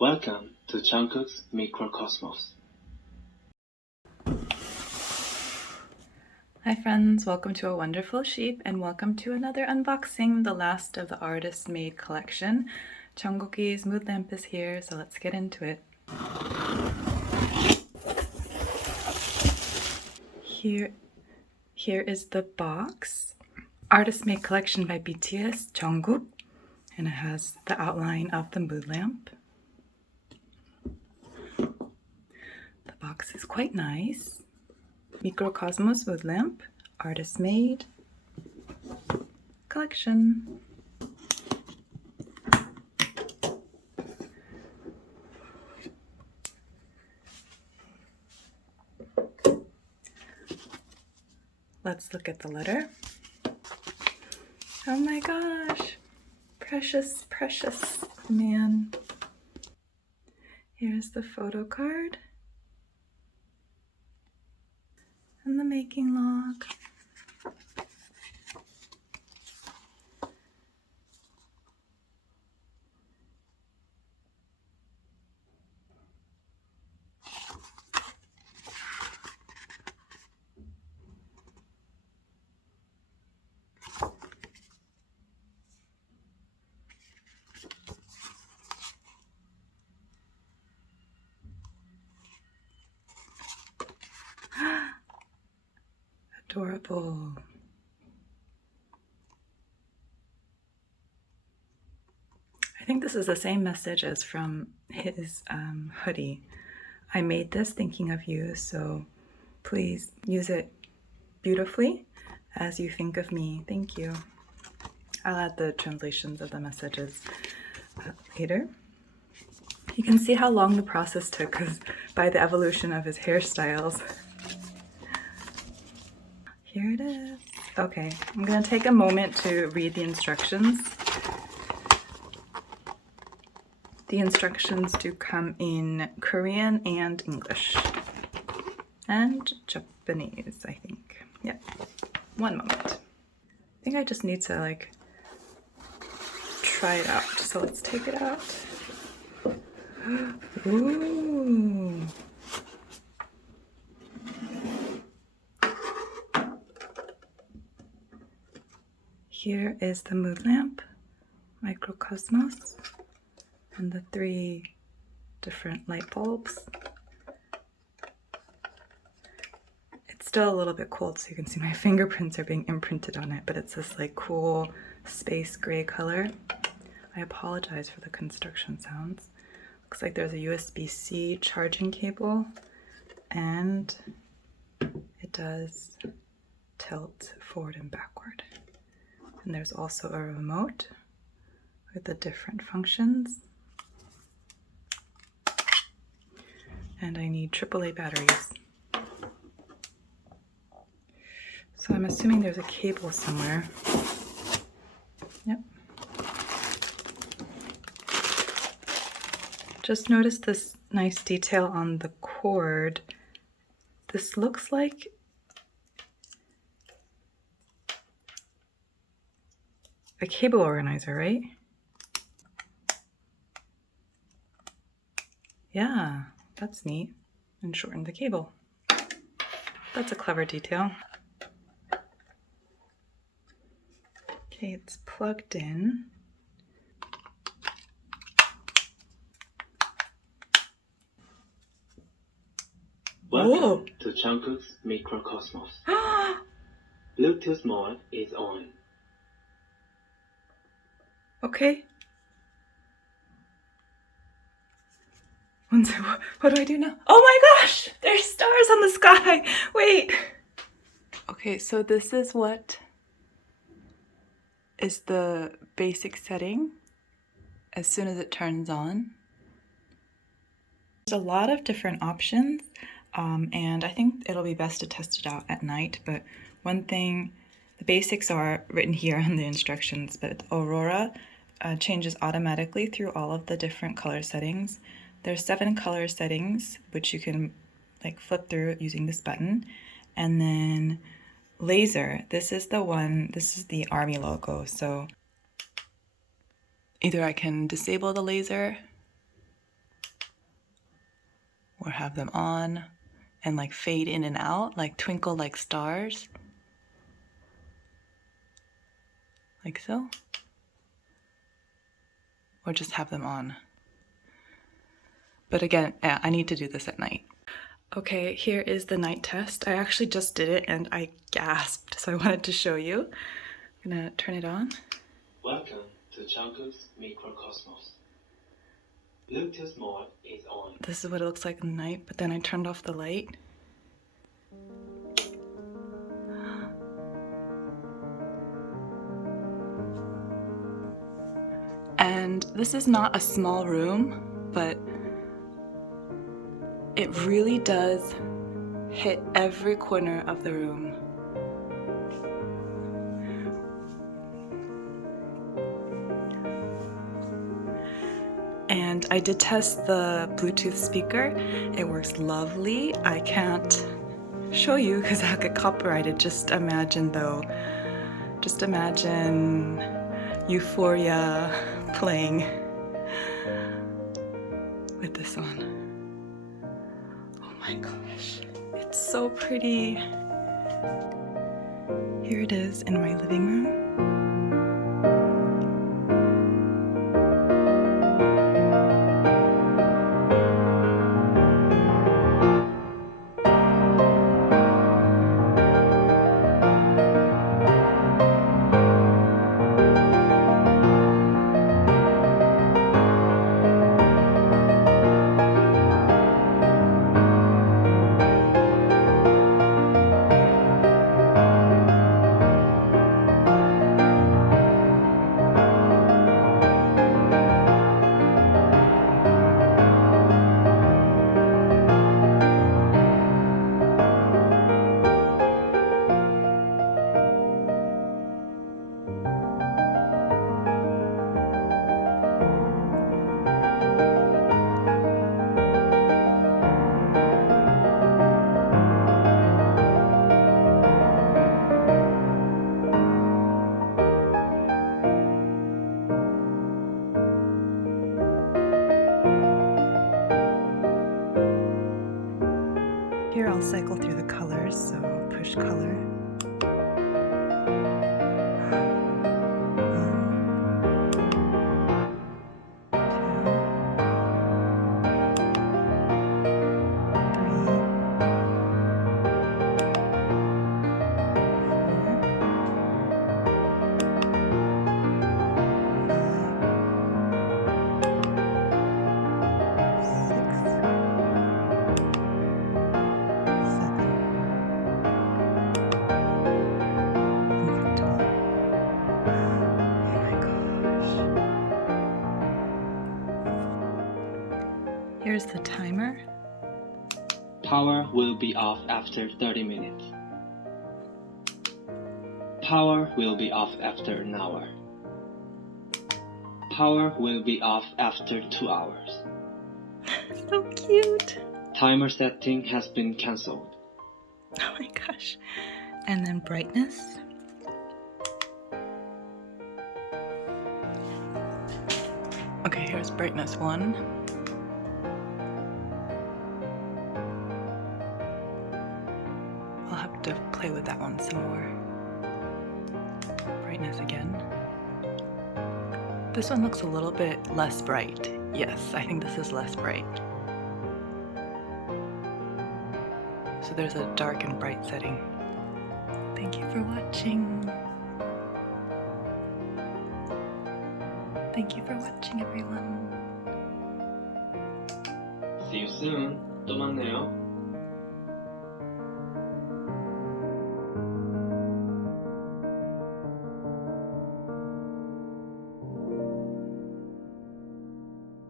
Welcome to Jungkook's Mikrokosmos. Hi friends, welcome to A Wonderful Sheep and welcome to another unboxing, the last of the Artist-Made Collection. Jungkook's Mood Lamp is here, so let's get into it. Here is the box. Artist-Made Collection by BTS, Jungkook, and it has the outline of the mood lamp. The box is quite nice. Mikrokosmos Mood Lamp, Artist-Made Collection. Let's look at the letter. Oh my gosh, precious, precious man. Here's the photo card and the making log. Adorable. I think this is the same message as from his hoodie. I made this thinking of you, so please use it beautifully as you think of me. Thank you. I'll add the translations of the messages later. You can see how long the process took by the evolution of his hairstyles. Here it is. Okay, I'm gonna take a moment to read the instructions. The instructions do come in Korean and English. And Japanese, I think. Yeah, one moment. I think I just need to try it out. So let's take it out. Ooh. Here is the mood lamp, Mikrokosmos, and the 3 different light bulbs. It's still a little bit cold, so you can see my fingerprints are being imprinted on it, but it's this cool space gray color. I apologize for the construction sounds. Looks like there's a USB-C charging cable, and it does tilt forward and backward. And there's also a remote with the different functions. And I need AAA batteries. So I'm assuming there's a cable somewhere. Yep. Just notice this nice detail on the cord. This looks like a cable organizer, right? Yeah, that's neat. And shorten the cable. That's a clever detail. Okay, it's plugged in. Welcome to Jungkook's Mikrokosmos. Bluetooth mode is on. Okay. What do I do now? Oh my gosh! There's stars on the sky! Wait! Okay, so this is what is the basic setting as soon as it turns on. There's a lot of different options, and I think it'll be best to test it out at night, but one thing, the basics are written here on the instructions, but Aurora changes automatically through all of the different color settings. There's 7 color settings, which you can flip through using this button. And then laser, this is the army logo. So either I can disable the laser or have them on and like fade in and out, like twinkle like stars. Like so. Or just have them on. But again, yeah, I need to do this at night. Okay, here is the night test. I actually just did it and I gasped, so I wanted to show you. I'm gonna turn it on. Welcome to Jungkook's Mikrokosmos. Bluetooth mode is on. This is what it looks like in the night, but then I turned off the light. And this is not a small room, but it really does hit every corner of the room. And I did test the Bluetooth speaker. It works lovely. I can't show you because I'll get copyrighted. Just imagine though, just imagine Euphoria playing with this on. Oh my gosh, it's so pretty. Here it is in my living room. Here I'll cycle through the colors, so push color. Here's the timer. Power will be off after 30 minutes. Power will be off after an hour. Power will be off after 2 hours. So cute. Timer setting has been cancelled. Oh my gosh. And then brightness. Okay, here's brightness 1. I'll have to play with that one some more. Brightness again. This one looks a little bit less bright. Yes, I think this is less bright. So there's a dark and bright setting. Thank you for watching. Thank you for watching, everyone. See you soon. 또 만나요.